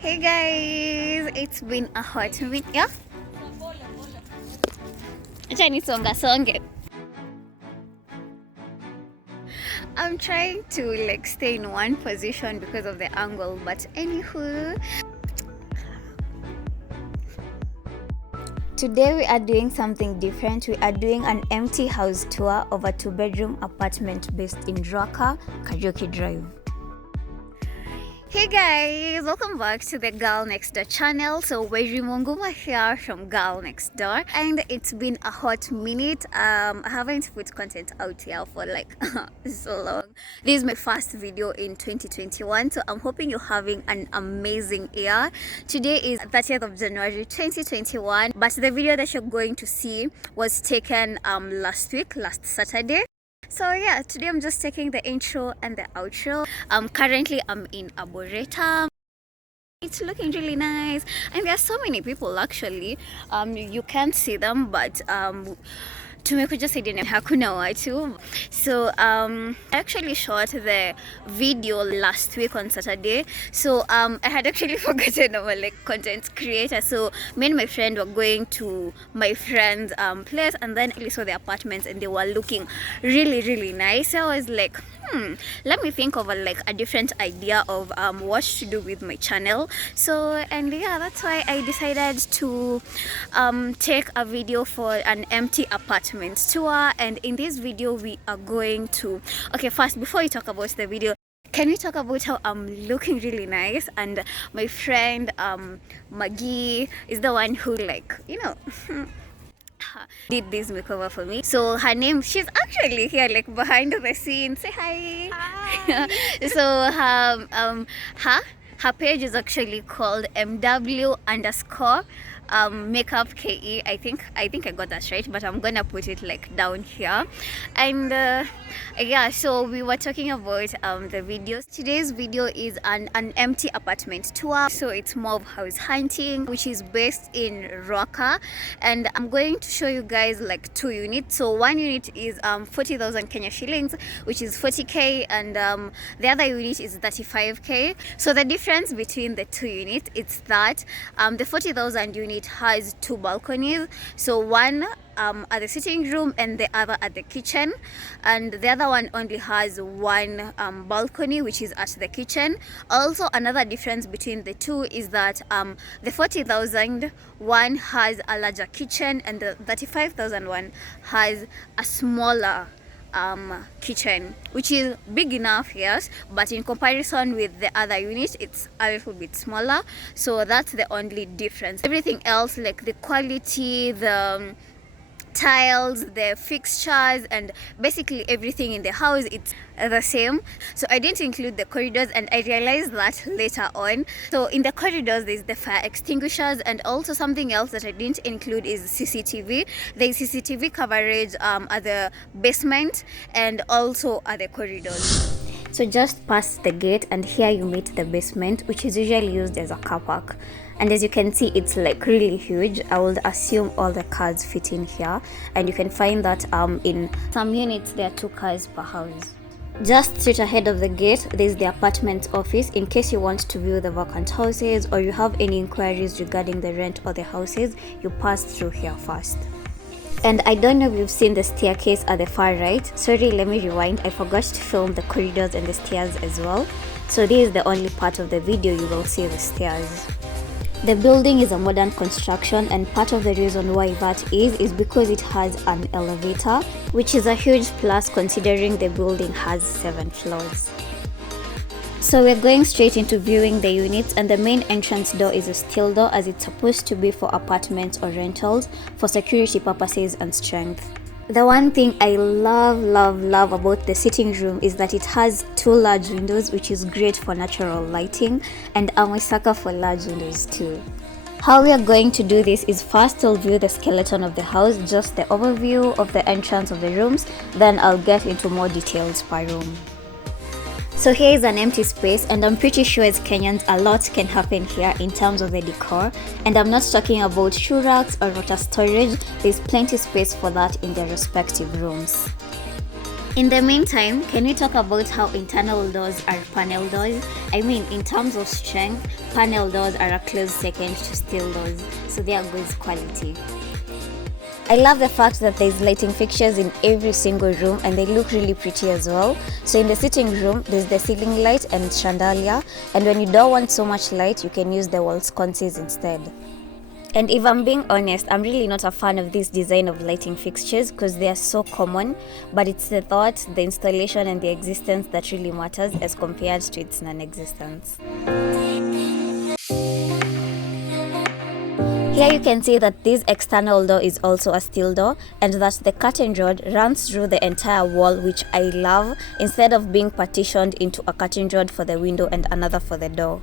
Hey guys, it's been a hot minute. Yeah? Acha nisonga songe. I'm trying to stay in one position because of the angle, but anywho, today we are doing something different. We are doing an empty house tour of a 2-bedroom apartment based in Rwaka, Karaoke Drive. Hey guys, welcome back to the Girl Next Door channel. So we're Munguma here from Girl Next Door, and it's been a hot minute. I haven't put content out here for so long. This is my first video in 2021, so I'm hoping you're having an amazing year. Today is 30th of January 2021, but the video that you're going to see was taken last Saturday. So yeah, today I'm just taking the intro and the outro. Currently I'm in Arboretum. It's looking really nice, and there are so many people actually. You can't see them, but tumekuja saidi na hakuna watu. So I actually shot the video last week on Saturday. So I had actually forgotten our content creator. So me and my friend were going to my friend's place, and then I saw the apartments and they were looking really nice. So I was like, let me think of a different idea of what to do with my channel. So, and yeah, that's why I decided to take a video for an empty apartment tour. And in this video we are going to, okay, first before we talk about the video, can we talk about how I'm looking really nice? And my friend Maggie is the one who did this makeover for me. So her name, she's actually here behind the scenes. Say hi. Hi. So her page is actually called MW underscore makeup KE. I think I got that right, but I'm gonna put it down here. And yeah, so we were talking about the videos. Today's video is an empty apartment tour, so it's more of house hunting, which is based in Rwaka, and I'm going to show you guys 2 units. So one unit is 40,000 Kenya shillings, which is 40k, and the other unit is 35k. So the difference between the 2 units, it's that the 40,000 unit has 2 balconies, so one at the sitting room and the other at the kitchen, and the other one only has one balcony, which is at the kitchen. Also, another difference between the two is that the 40,000 one has a larger kitchen, and the 35,000 one has a smaller kitchen, which is big enough, yes, but in comparison with the other unit it's a little bit smaller. So that's the only difference. Everything else, the quality, the tiles, the fixtures, and basically everything in the house, it's the same. So I didn't include the corridors, and I realized that later on. So in the corridors there's the fire extinguishers, and also something else that I didn't include is CCTV. There's CCTV coverage at the basement and also at the corridors. So just past the gate, and here you meet the basement, which is usually used as a car park. And as you can see, it's really huge. I would assume all the cars fit in here, and you can find that in some units there are 2 cars per house. Just straight ahead of the gate there's the apartment office, in case you want to view the vacant houses or you have any inquiries regarding the rent or the houses. You pass through here first. And I don't know if you've seen the staircase at the far right. Sorry, let me rewind. I forgot to film the corridors and the stairs as well. So this is the only part of the video you will see the stairs. The building is a modern construction, and part of the reason why that is because it has an elevator, which is a huge plus considering the building has 7 floors. So we're going straight into viewing the units, and the main entrance door is a steel door, as it's supposed to be for apartments or rentals for security purposes and strength. The one thing I love about the sitting room is that it has 2 large windows, which is great for natural lighting, and I'm a sucker for large windows too. How we are going to do this is first I'll view the skeleton of the house, just the overview of the entrance of the rooms, then I'll get into more details per room. So here is an empty space, and I'm pretty sure as Kenyans a lot can happen here in terms of the decor, and I'm not talking about shoe racks or water storage. There's plenty space for that in their respective rooms. In the meantime, can we talk about how internal doors are panel doors? I mean, in terms of strength, panel doors are a close second to steel doors, so there goes quality. I love the fact that there's lighting fixtures in every single room and they look really pretty as well. So in the sitting room, there's the ceiling light and chandelier, and when you don't want so much light, you can use the wall sconces instead. And if I'm being honest, I'm really not a fan of this design of lighting fixtures because they are so common, but it's the thought, the installation and the existence that really matters as compared to its non-existence. Here you can see that this external door is also a steel door and that the curtain rod runs through the entire wall, which I love, instead of being partitioned into a curtain rod for the window and another for the door.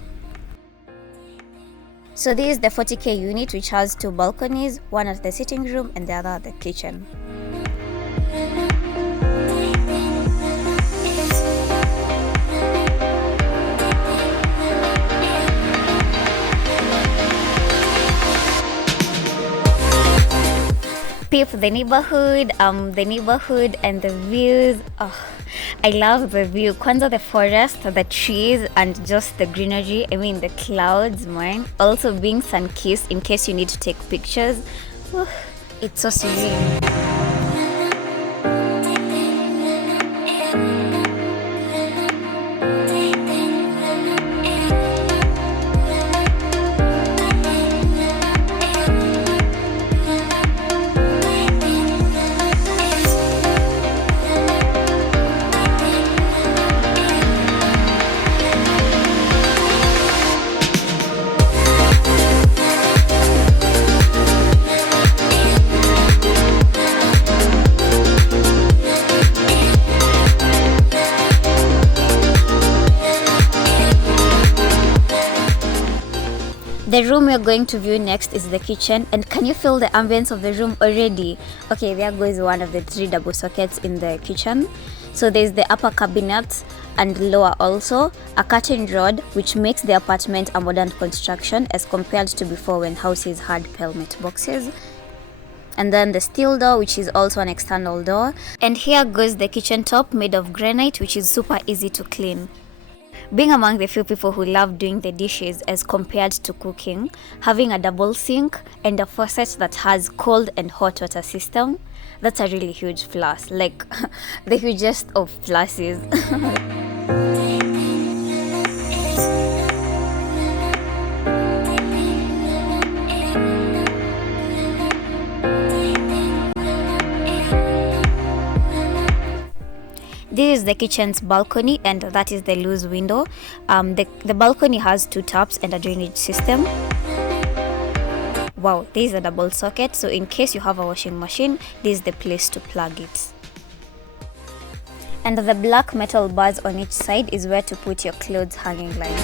So this is the 40K unit, which has two balconies, one at the sitting room and the other at the kitchen. Peep the neighborhood and the views. Oh, I love the view. Kwanza the forest, the trees, and just the greenery. I mean the clouds, man. Also being sun-kissed in case you need to take pictures. Oh, it's so serene. The room we're going to view next is the kitchen, and can you feel the ambience of the room already? Okay, there goes one of the 3 double sockets in the kitchen. So there's the upper cabinet and lower also, a curtain rod which makes the apartment a modern construction as compared to before when houses had pelmet boxes. And then the steel door, which is also an external door. And here goes the kitchen top made of granite, which is super easy to clean. Being among the few people who love doing the dishes as compared to cooking, having a double sink and a faucet that has cold and hot water system, that's a really huge plus, like the hugest of pluses. This is the kitchen's balcony, and that is the loose window. The balcony has 2 taps and a drainage system. Wow, there is a double socket, so in case you have a washing machine, this is the place to plug it. And the black metal bars on each side is where to put your clothes hanging lines.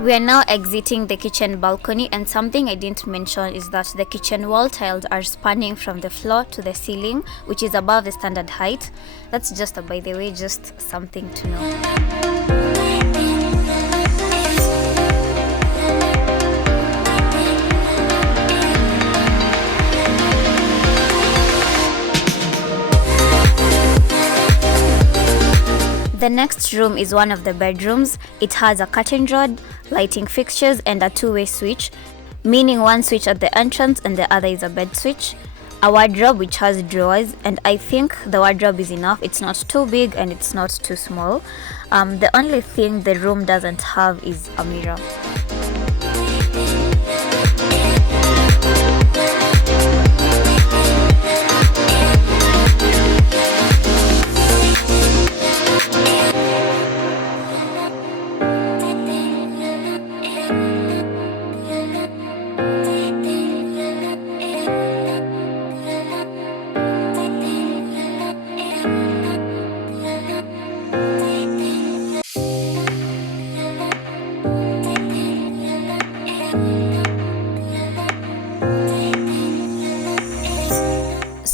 We are now exiting the kitchen balcony, and something I didn't mention is that the kitchen wall tiles are spanning from the floor to the ceiling, which is above the standard height. That's just by the way, just something to know. The next room is one of the bedrooms. It has a curtain rod, lighting fixtures, and a 2-way switch, meaning one switch at the entrance and the other is a bed switch. A wardrobe which has drawers, and I think the wardrobe is enough. It's not too big and it's not too small. The only thing the room doesn't have is a mirror.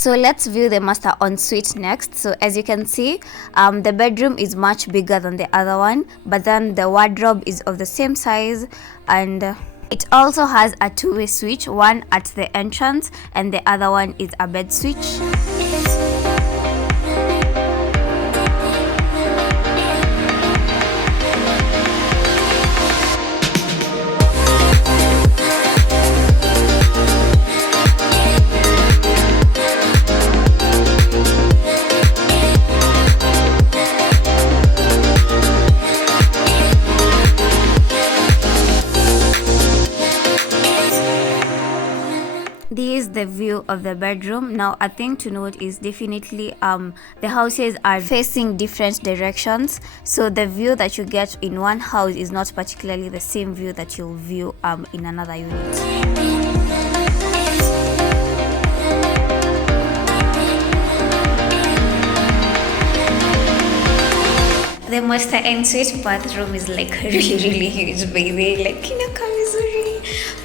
So let's view the master ensuite next. So as you can see, the bedroom is much bigger than the other one, but then the wardrobe is of the same size, and it also has a two-way switch, one at the entrance and the other one is a bed switch. This is the view of the bedroom. Now a thing to note is definitely the houses are facing different directions, so the view that you get in one house is not particularly the same view that you'll view in another unit. The master ensuite bathroom is like really huge, baby. Like, Kamizuri.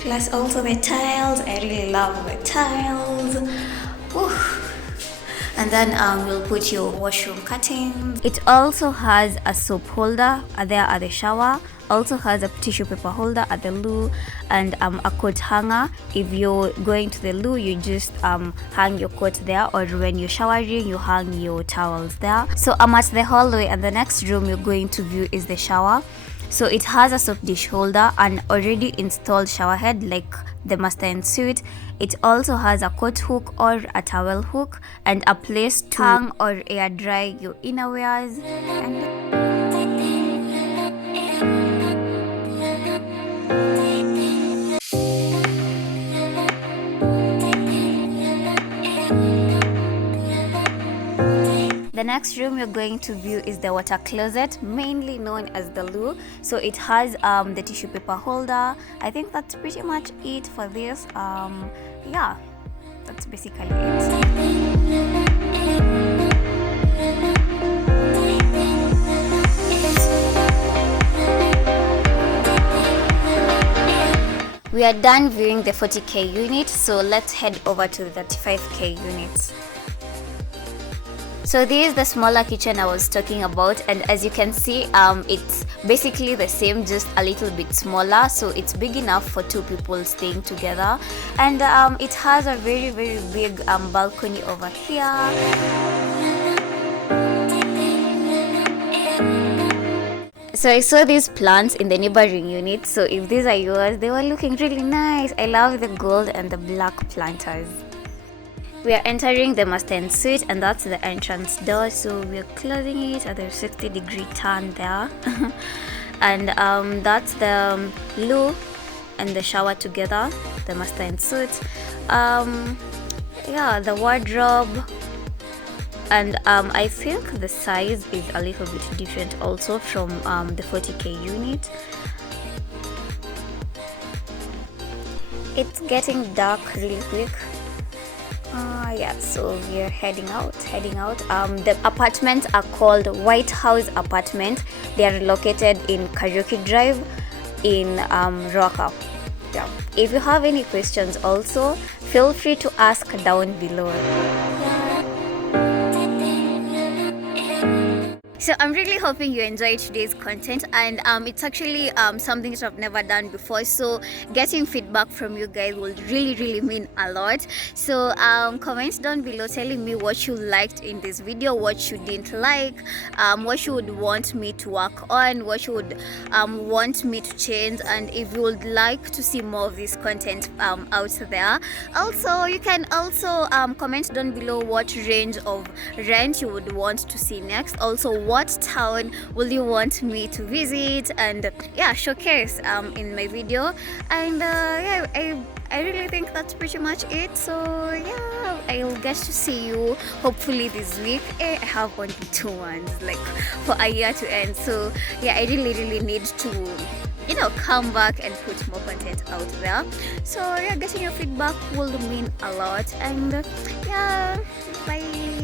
Plus also the tiles. I really love the tiles. Woo. And then we'll put your washroom curtains. It also has a soap holder there at the shower. Also has a tissue paper holder at the loo, and a coat hanger. If you're going to the loo, you just hang your coat there, or when you're showering, you hang your towels there. So I'm at the hallway, and the next room you're going to view is the shower. So it has a soap dish holder, an already installed shower head like the master ensuite. It also has a coat hook or a towel hook, and a place to hang or air dry your innerwears. The next room you're going to view is the water closet, mainly known as the loo. So it has the tissue paper holder. I think that's pretty much it for this. Yeah, that's basically it. We are done viewing the 40K unit, so let's head over to the 35K units. So this is the smaller kitchen I was talking about, and as you can see, it's basically the same, just a little bit smaller. So it's big enough for two people staying together, and it has a very big balcony over here. So I saw these plants in the neighboring unit, so if these are yours, they were looking really nice. I love the gold and the black planters. We are entering the master ensuite, and that's the entrance door, so we are closing it at the 60-degree turn there. And that's the loo and the shower together, the master ensuite. Yeah, the wardrobe, and I think the size is a little bit different also from the 40K unit. It's getting dark really quick. Yeah, so we're heading out. The apartments are called White House Apartment. They are located in Karaoke Drive in Roka. Yeah. If you have any questions also, feel free to ask down below. So I'm really hoping you enjoyed today's content, and it's actually something that I've never done before, so getting feedback from you guys will really mean a lot. So comment down below telling me what you liked in this video, what you didn't like, what you would want me to work on, what you would want me to change, and if you would like to see more of this content out there. Also, you can also comment down below what range of rent you would want to see next. Also, what town will you want me to visit and showcase in my video. And I really think that's pretty much it. So yeah, I'll get to see you hopefully this week. I have only 2 months like for a year to end, so yeah, I really need to come back and put more content out there. So yeah, getting your feedback will mean a lot. And yeah, bye.